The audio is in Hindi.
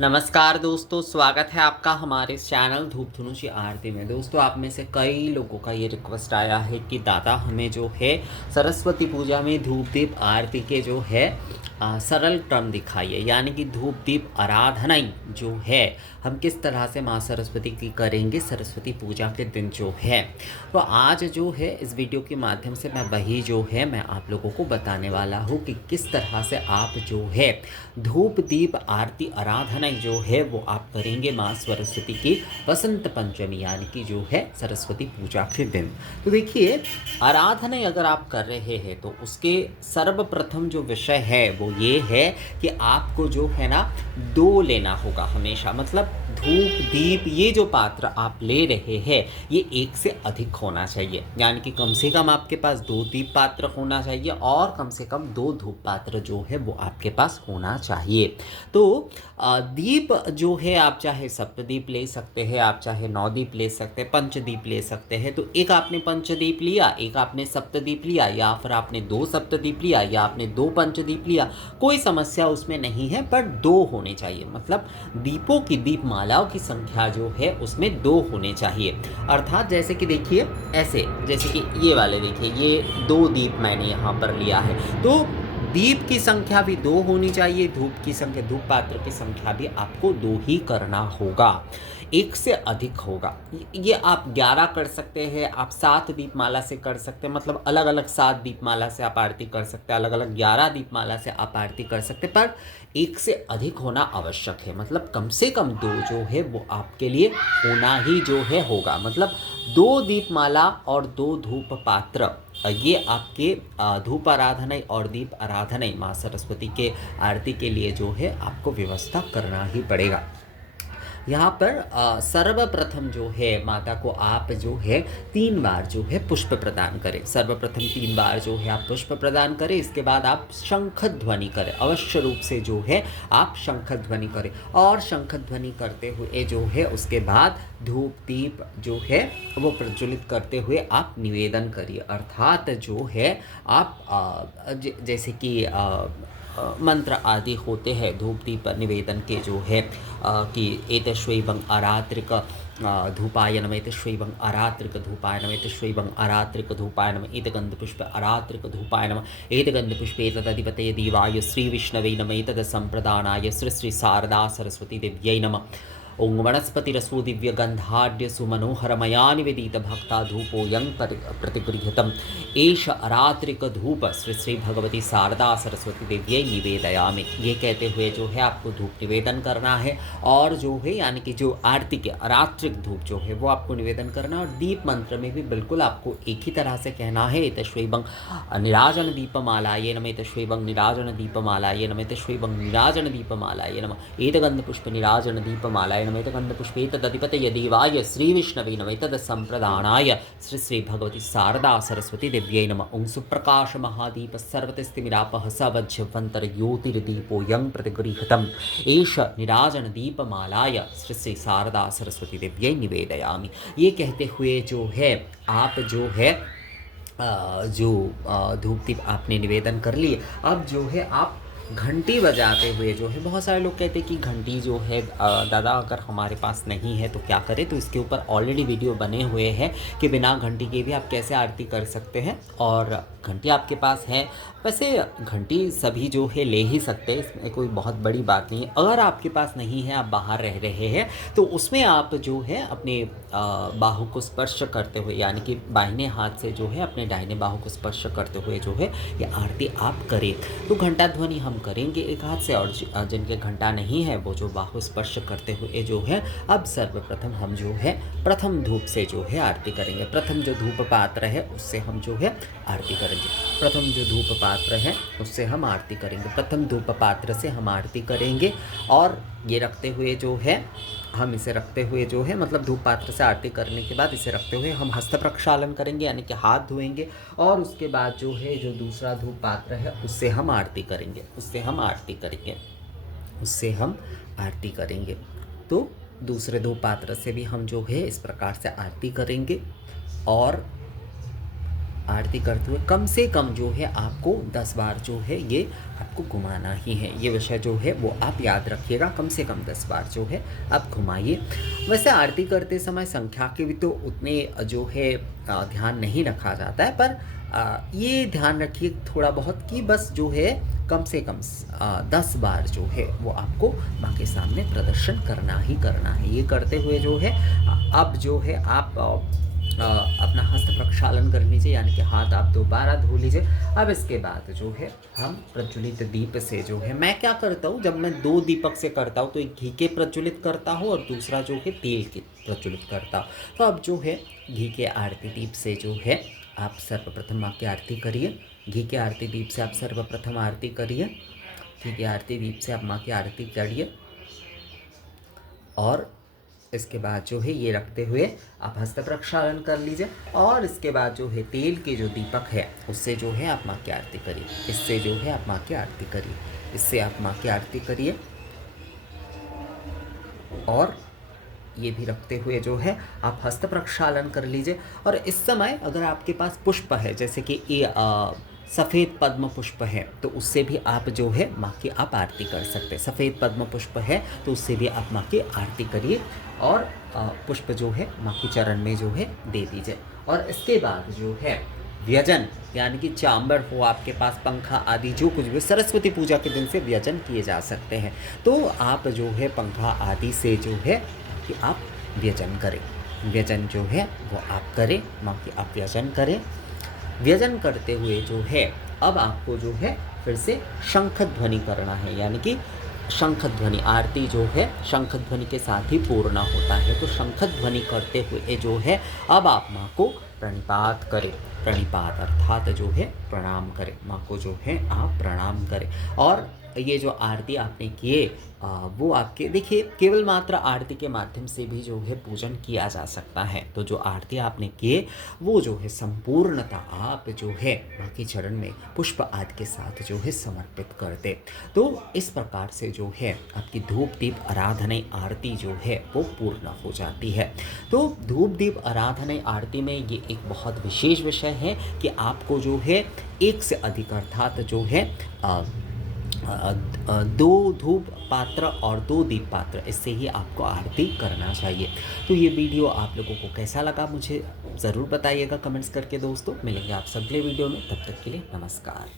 नमस्कार दोस्तों, स्वागत है आपका हमारे इस चैनल धूप धुनुषी आरती में। दोस्तों, आप में से कई लोगों का ये रिक्वेस्ट आया है कि दादा हमें जो है सरस्वती पूजा में धूप दीप आरती के जो है सरल क्रम दिखाइए, यानी कि धूप दीप आराधना जो है हम किस तरह से माँ सरस्वती की करेंगे सरस्वती पूजा के दिन जो है। तो आज जो है इस वीडियो के माध्यम से मैं आप लोगों को बताने वाला हूँ कि किस तरह से आप जो है धूप दीप आरती आराधना जो है वो आप करेंगे माँ सरस्वती की वसंत पंचमी, यानी कि जो है सरस्वती पूजा के दिन। तो देखिए, आराधना अगर आप कर रहे हैं तो उसके सर्वप्रथम जो विषय है वो ये है कि आपको जो है ना दो लेना होगा हमेशा। मतलब धूप दीप ये जो पात्र आप ले रहे हैं ये एक से अधिक होना चाहिए, यानी कि कम से कम आपके पास दो दीप पात्र होना चाहिए और कम से कम दो धूप पात्र जो है वो आपके पास होना चाहिए। तो दीप जो है आप चाहे सप्तदीप ले सकते हैं, आप चाहे नवदीप ले सकते हैं, पंचदीप ले सकते हैं। तो एक आपने पंचदीप लिया, एक आपने सप्तदीप लिया, या फिर आपने दो सप्तदीप लिया, या आपने दो पंचदीप लिया, कोई समस्या उसमें नहीं है, पर दो होने चाहिए। मतलब दीपों की दीप मालाओं की संख्या जो है उसमें दो होने चाहिए। अर्थात जैसे कि देखिए ऐसे, जैसे कि ये वाले देखिए, ये दो दीप मैंने यहाँ पर लिया है, तो दीप की संख्या भी दो होनी चाहिए, धूप की संख्या, धूप पात्र की संख्या भी आपको दो ही करना होगा, एक से अधिक होगा। ये आप 11 कर सकते हैं, आप 7 दीपमाला से कर सकते हैं, मतलब अलग अलग 7 दीपमाला से आप आरती कर सकते हैं, अलग अलग 11 दीपमाला से आप आरती कर सकते हैं, पर एक से अधिक होना आवश्यक है। मतलब कम से कम दो जो है वो आपके लिए होना ही जो है होगा। मतलब दो दीपमाला और दो धूप पात्र, ये आपके धूप आराधना और दीप आराधना माँ सरस्वती के आरती के लिए जो है आपको व्यवस्था करना ही पड़ेगा। यहाँ पर सर्वप्रथम जो है माता को आप जो है 3 बार जो है पुष्प प्रदान करें। सर्वप्रथम 3 बार जो है आप पुष्प प्रदान करें, इसके बाद आप शंख ध्वनि करें, अवश्य रूप से जो है आप शंख ध्वनि करें, और शंख ध्वनि करते हुए जो है उसके बाद धूप दीप जो है वो प्रज्वलित करते हुए आप निवेदन करिए। अर्थात जो है आप जैसे कि मंत्र आदि होते हैं धूप दीप निवेदन के जो है कि एतश्वैवं आरात्रिक धूपाय नमः, एतश्वैवं आरात्रिक धूपाय नमः, एतश्वैवं आरात्रिक धूपाय नमः, एतगन्धपुष्प आरात्रिक धूपाय नमः, एतगन्धपुष्पे एतदधिपतये देवाय श्री विष्णवे नमः, एतद संप्रदानाय श्री श्री शारदा सरस्वती देव्यै नमः। ओं वनस्पतिरसो दिव्यगन्धाढ्य सुमनोहरमया निवेदित भक्ता धूपोऽयं प्रतिगृह्यतम् एष अरात्रिक धूप श्री श्री भगवती शारदा सरस्वती देव्यै निवेदयामि। ये कहते हुए जो है आपको धूप निवेदन करना है, और जो है यानी कि जो आरती के अरात्रिक धूप जो है वो आपको निवेदन करना है। और दीप मंत्र में भी बिल्कुल आपको एक ही तरह से कहना है, एतश्वैवं निराजन दीपमालाय नमः, एतश्वैवं निराजन दीपमालाय नमः, एतश्वैवं निराजन दीपमालाय नमः, एतगन्धपुष्प निराजन दीपमालाय नमः, एतगन्धपुष्पे तदधिपतये देवाय श्री विष्णवे नमः, तद संप्रदानाय श्री श्री भगवती शारदा सरस्वती देव्यै नमः। ओं सुप्रकाश महादीप सर्वतिस्तिमिरापः सवज्जवन्तर ज्योतिर्दीपोऽयं प्रतिगृह्यतम् एष निराजन दीपमालाय श्री श्री शारदा सरस्वती देव्यै निवेदयामि। ये कहते हुए जो है आप जो है धूप दीप आपने निवेदन कर लिए। अब जो है आप घंटी बजाते हुए जो है, बहुत सारे लोग कहते हैं कि घंटी जो है दादा अगर हमारे पास नहीं है तो क्या करें, तो इसके ऊपर ऑलरेडी वीडियो बने हुए हैं कि बिना घंटी के भी आप कैसे आरती कर सकते हैं। और घंटी आपके पास है, वैसे घंटी सभी जो है ले ही सकते हैं, इसमें कोई बहुत बड़ी बात नहीं है। अगर आपके पास नहीं है, आप बाहर रह रहे हैं, तो उसमें आप जो है अपने बाहु को स्पर्श करते हुए, यानी कि बाहिने हाथ से जो है अपने दाहिने बाहु को स्पर्श करते हुए जो है ये आरती आप करें। तो घंटा ध्वनि हम करेंगे एक हाथ से, और जिनके घंटा नहीं है वो जो बाहु स्पर्श करते हुए जो है अब सर्वप्रथम हम जो है प्रथम धूप से जो है आरती करेंगे। प्रथम जो धूप पात्र है उससे हम जो है आरती करेंगे। प्रथम जो धूप पात्र है उससे हम आरती करेंगे, प्रथम धूप पात्र से हम आरती करेंगे। और ये रखते हुए जो है हम इसे रखते हुए जो है, मतलब धूप पात्र से आरती करने के बाद इसे रखते हुए हम हस्त प्रक्षालन करेंगे, यानी कि हाथ धोएंगे। और उसके बाद जो है जो दूसरा धूप पात्र है उससे हम आरती करेंगे, उससे हम आरती करेंगे, उससे हम आरती करेंगे। तो दूसरे धूप पात्र से भी हम जो है इस प्रकार से आरती करेंगे। और आरती करते हुए कम से कम जो है आपको 10 बार जो है ये आपको घुमाना ही है। ये विषय जो है वो आप याद रखिएगा, कम से कम 10 बार जो है आप घुमाइए। वैसे आरती करते समय संख्या के भी तो उतने जो है ध्यान नहीं रखा जाता है, पर ये ध्यान रखिए थोड़ा बहुत कि बस जो है कम से कम 10 बार जो है वो आपको माँ के सामने प्रदर्शन करना ही करना है। ये करते हुए जो है अब जो है आप अपना हस्त प्रक्षालन कर लीजिए, यानी कि हाथ आप दोबारा धो लीजिए। अब इसके बाद जो है हम प्रज्वलित दीप से जो है, मैं क्या करता हूँ जब मैं 2 दीपक से करता हूँ तो एक घी के प्रज्वलित करता हूँ और दूसरा जो है तेल के प्रज्वलित करता हूँ। तो अब जो है घी के आरती दीप से जो है आप सर्वप्रथम माँ की आरती करिए। घी के आरती दीप से आप सर्वप्रथम आरती करिए। घी के आरती दीप से आप माँ की आरती करिए और इसके बाद जो है ये रखते हुए आप हस्त प्रक्षालन कर लीजिए। और इसके बाद जो है तेल के जो दीपक है उससे जो है आप माँ की आरती करिए। इससे जो है आप माँ की आरती करिए, इससे आप माँ की आरती करिए। और ये भी रखते हुए जो है आप हस्त प्रक्षालन कर लीजिए। और इस समय अगर आपके पास पुष्प है, जैसे कि ये सफ़ेद पद्म पुष्प है, तो उससे भी आप जो है माँ की आप आरती कर सकते हैं। सफ़ेद पद्म पुष्प है तो उससे भी आप माँ की आरती करिए और पुष्प जो है माँ के चरण में जो है दे दीजिए। और इसके बाद जो है व्यजन, यानी कि चांबर हो आपके पास, पंखा आदि जो कुछ भी, सरस्वती पूजा के दिन से व्यजन किए जा सकते हैं। तो आप जो है पंखा आदि से जो है कि आप व्यजन करें, व्यजन जो है वो आप करें, माँ की आप व्यजन करें। व्यजन करते हुए जो है अब आपको जो है फिर से शंख ध्वनि करना है, यानी कि शंख ध्वनि, आरती जो है शंख ध्वनि के साथ ही पूर्ण होता है। तो शंख ध्वनि करते हुए जो है अब आप माँ को प्रणिपात करें। प्रणिपात अर्थात जो है प्रणाम करें, माँ को जो है आप प्रणाम करें। और ये जो आरती आपने किए वो आपके देखिए केवल मात्र आरती के माध्यम से भी जो है पूजन किया जा सकता है। तो जो आरती आपने किए वो जो है संपूर्णता आप जो है माँ के चरण में पुष्प आदि के साथ जो है समर्पित कर दे। तो इस प्रकार से जो है आपकी धूप दीप आराधना आरती जो है वो पूर्ण हो जाती है। तो धूप दीप आराधना आरती में ये एक बहुत विशेष विषय है कि आपको जो है एक से अधिक अर्थात जो है 2 धूप पात्र और 2 दीप पात्र, इससे ही आपको आरती करना चाहिए। तो ये वीडियो आप लोगों को कैसा लगा मुझे ज़रूर बताइएगा कमेंट्स करके दोस्तों। मिलेंगे आप अगले वीडियो में, तब तक के लिए नमस्कार।